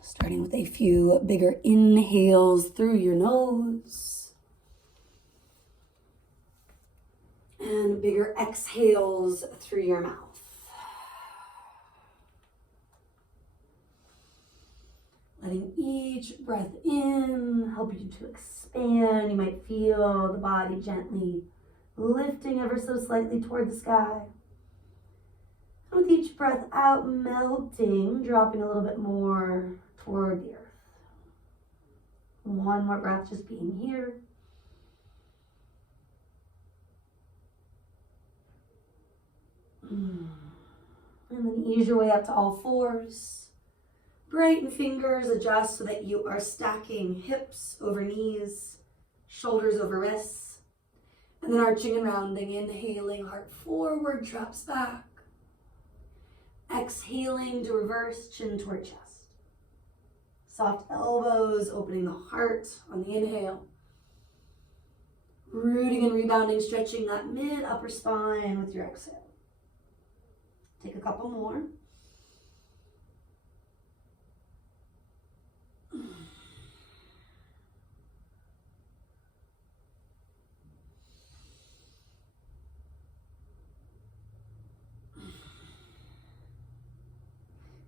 Starting with a few bigger inhales through your nose and bigger exhales through your mouth. Letting each breath in help you to expand. You might feel the body gently lifting ever so slightly toward the sky. And with each breath out, melting, dropping a little bit more toward the earth. One more breath just being here. And then ease your way up to all fours. Brighten fingers, adjust so that you are stacking hips over knees, shoulders over wrists. And then arching and rounding, inhaling, heart forward, drops back. Exhaling to reverse, chin toward chest. Soft elbows, opening the heart on the inhale. Rooting and rebounding, stretching that mid-upper spine with your exhale. Take a couple more.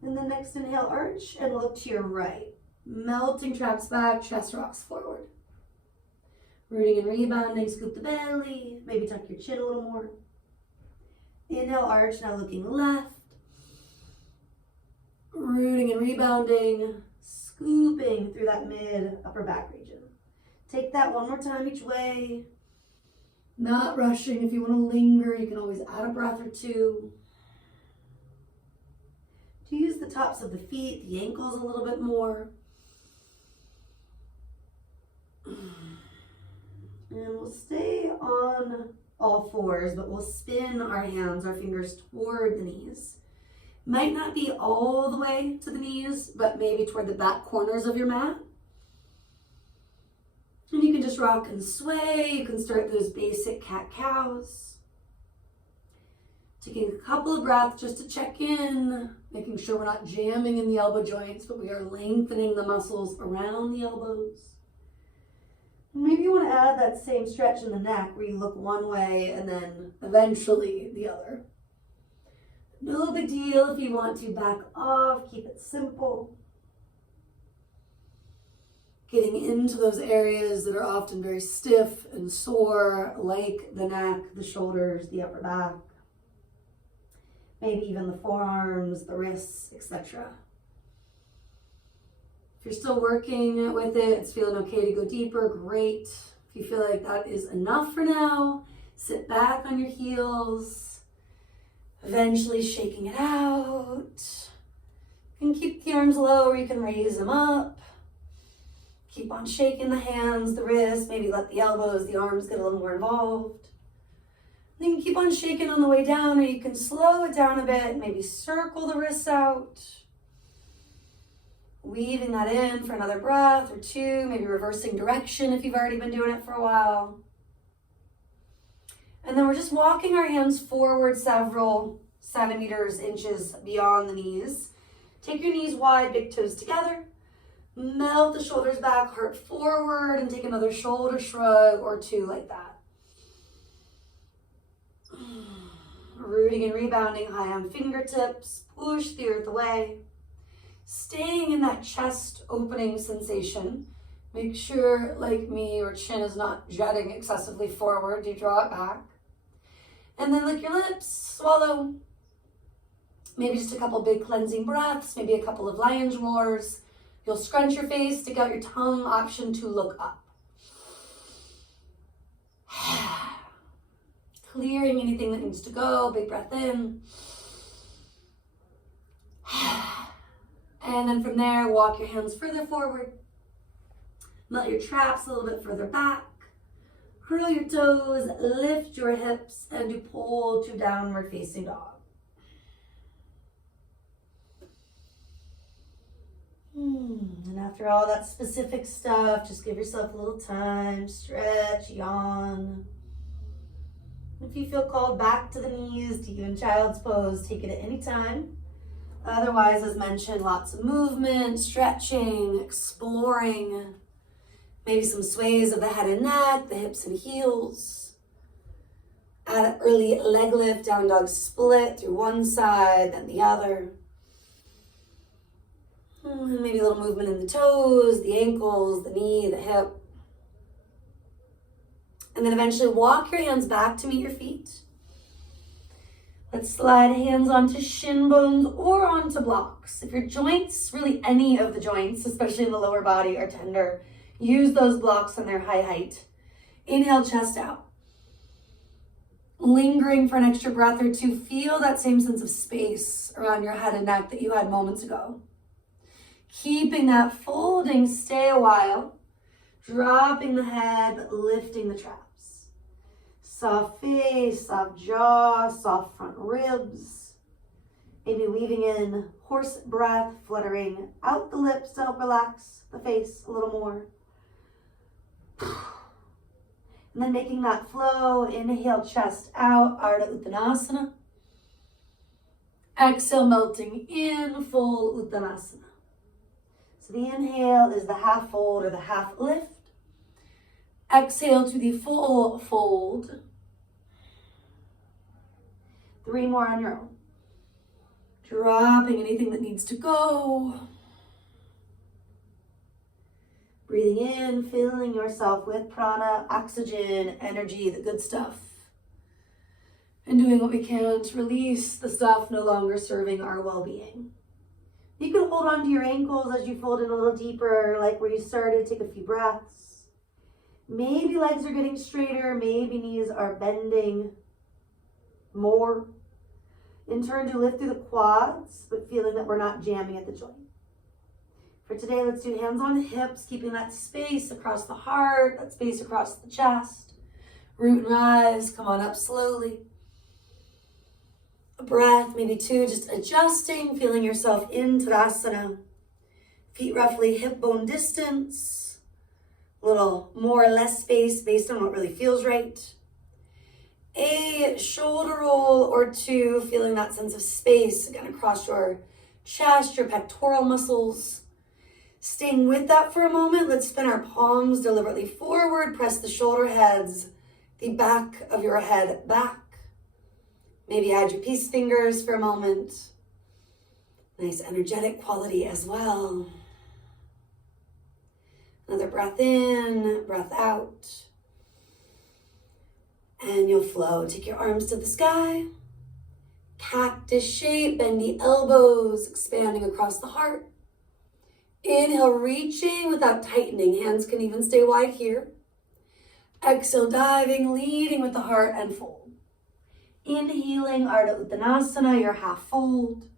And the next inhale, arch and look to your right. Melting traps back, chest rocks forward. Rooting and rebounding, scoop the belly, maybe tuck your chin a little more. Inhale, arch, now looking left. Rooting and rebounding, scooping through that mid-upper back region. Take that one more time each way. Not rushing. If you want to linger, you can always add a breath or two. To use the tops of the feet, the ankles a little bit more. And we'll stay on all fours, but we'll spin our hands, our fingers toward the knees. Might not be all the way to the knees, but maybe toward the back corners of your mat. And you can just rock and sway. You can start those basic cat-cows. Taking a couple of breaths just to check in, making sure we're not jamming in the elbow joints, but we are lengthening the muscles around the elbows. Maybe you want to add that same stretch in the neck where you look one way and then eventually the other. No big deal if you want to back off, keep it simple. Getting into those areas that are often very stiff and sore, like the neck, the shoulders, the upper back. Maybe even the forearms, the wrists, etc. If you're still working with it, it's feeling okay to go deeper, great. If you feel like that is enough for now, sit back on your heels, eventually shaking it out. You can keep the arms low or you can raise them up. Keep on shaking the hands, the wrists, maybe let the elbows, the arms get a little more involved. Then you can keep on shaking on the way down, or you can slow it down a bit, maybe circle the wrists out. Weaving that in for another breath or two, maybe reversing direction if you've already been doing it for a while. And then we're just walking our hands forward several centimeters, inches beyond the knees. Take your knees wide, big toes together. Melt the shoulders back, heart forward, and take another shoulder shrug or two like that. Rooting and rebounding high on fingertips, push the earth away. Staying in that chest opening sensation. Make sure, like me, your chin is not jutting excessively forward. You draw it back. And then lick your lips, swallow. Maybe just a couple big cleansing breaths, maybe a couple of lion's roars. You'll scrunch your face, stick out your tongue, option to look up. Clearing anything that needs to go, big breath in. And then from there, walk your hands further forward. Melt your traps a little bit further back. Curl your toes, lift your hips, and do pull to downward facing dog. And after all that specific stuff, just give yourself a little time, stretch, yawn. If you feel called back to the knees, to even child's pose, take it at any time. Otherwise, as mentioned, lots of movement, stretching, exploring, maybe some sways of the head and neck, the hips and heels. Add an early leg lift, down dog split through one side, then the other. And maybe a little movement in the toes, the ankles, the knee, the hip. And then eventually walk your hands back to meet your feet. Let's slide hands onto shin bones or onto blocks. If your joints, really any of the joints, especially in the lower body, are tender, use those blocks on their high height. Inhale, chest out. Lingering for an extra breath or two, feel that same sense of space around your head and neck that you had moments ago. Keeping that folding, stay a while. Dropping the head, but lifting the traps. Soft face, soft jaw, soft front ribs. Maybe weaving in horse breath, fluttering out the lips to help relax the face a little more. And then making that flow, inhale, chest out, Ardha Uttanasana. Exhale, melting in, full Uttanasana. So the inhale is the half fold or the half lift. Exhale to the full fold. 3 more on your own. Dropping anything that needs to go. Breathing in, filling yourself with prana, oxygen, energy, the good stuff. And doing what we can to release the stuff no longer serving our well-being. You can hold on to your ankles as you fold in a little deeper, like where you started. Take a few breaths. Maybe legs are getting straighter, maybe knees are bending more. In turn, to lift through the quads, but feeling that we're not jamming at the joint. For today, let's do hands on hips, keeping that space across the heart, that space across the chest. Root and rise, come on up slowly. A breath, maybe 2, just adjusting, feeling yourself in Tadasana. Feet roughly hip bone distance. A little more or less space based on what really feels right. A shoulder roll or 2, feeling that sense of space again across your chest, your pectoral muscles. Staying with that for a moment, let's spin our palms deliberately forward, press the shoulder heads, the back of your head back. Maybe add your peace fingers for a moment. Nice energetic quality as well. Another breath in, breath out. And you'll flow. Take your arms to the sky. Cactus shape, bend the elbows, expanding across the heart. Inhale, reaching without tightening. Hands can even stay wide here. Exhale, diving, leading with the heart and fold. Inhaling, Ardha Uttanasana, your half fold.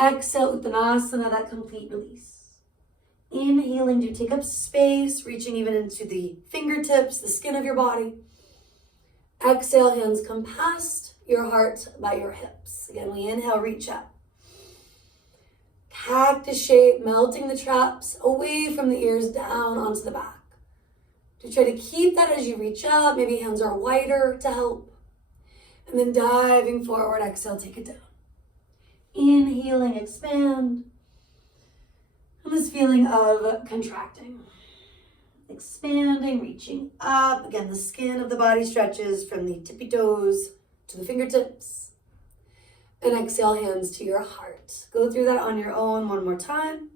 Exhale, Uttanasana, that complete release. Inhaling, do take up space, reaching even into the fingertips, the skin of your body. Exhale, hands come past your heart by your hips. Again, we inhale, reach up. Cactus shape, melting the traps away from the ears down onto the back. To try to keep that as you reach up, maybe hands are wider to help. And then diving forward, exhale, take it down. Inhaling, expand. And this feeling of contracting. Expanding, reaching up. Again, the skin of the body stretches from the tippy toes to the fingertips. And exhale, hands to your heart. Go through that on your own one more time.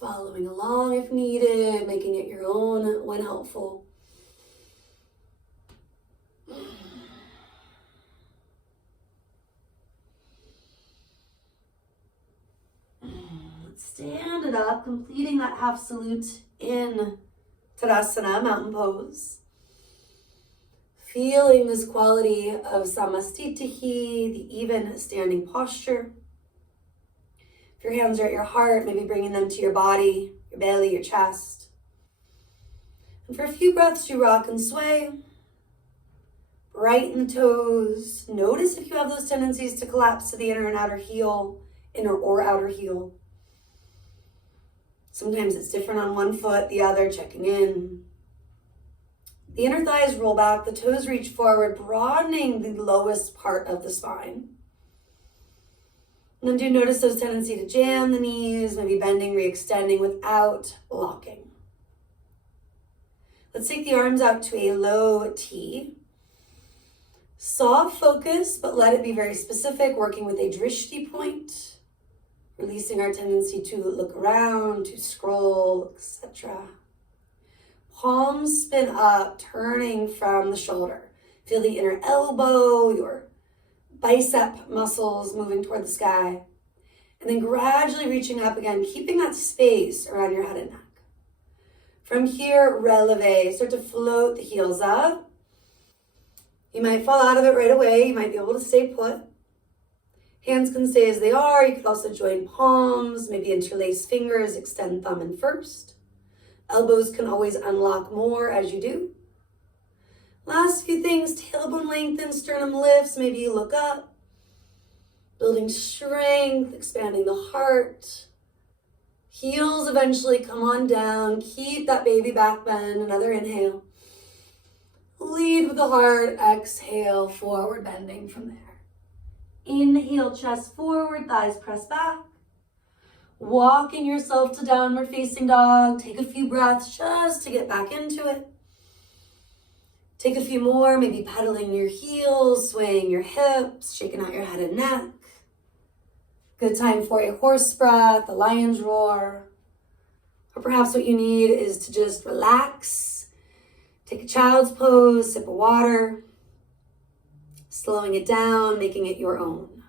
Following along if needed, making it your own when helpful. Stand it up, completing that half salute in Tadasana, mountain pose. Feeling this quality of samastitihi, the even standing posture. If your hands are at your heart, maybe bringing them to your body, your belly, your chest. And for a few breaths, you rock and sway. Brighten the toes. Notice if you have those tendencies to collapse to the inner and outer heel, inner or outer heel. Sometimes it's different on one foot, the other, checking in. The inner thighs roll back, the toes reach forward, broadening the lowest part of the spine. And then do notice those tendency to jam the knees, maybe bending, re-extending without locking. Let's take the arms out to a low T. Soft focus, but let it be very specific, working with a drishti point, releasing our tendency to look around, to scroll, etc. Palms spin up, turning from the shoulder. Feel the inner elbow, your bicep muscles moving toward the sky. And then gradually reaching up again, keeping that space around your head and neck. From here, releve. Start to float the heels up. You might fall out of it right away. You might be able to stay put. Hands can stay as they are. You could also join palms, maybe interlace fingers, extend thumb and first. Elbows can always unlock more as you do. Last few things, tailbone lengthens, sternum lifts, maybe you look up. Building strength, expanding the heart. Heels eventually come on down. Keep that baby back bend. Another inhale. Lead with the heart. Exhale, forward bending from there. Inhale, chest forward, thighs press back. Walking yourself to downward facing dog. Take a few breaths just to get back into it. Take a few more, maybe pedaling your heels, swaying your hips, shaking out your head and neck. Good time for a horse breath, a lion's roar. Or perhaps what you need is to just relax. Take a child's pose, sip of water. Slowing it down, making it your own.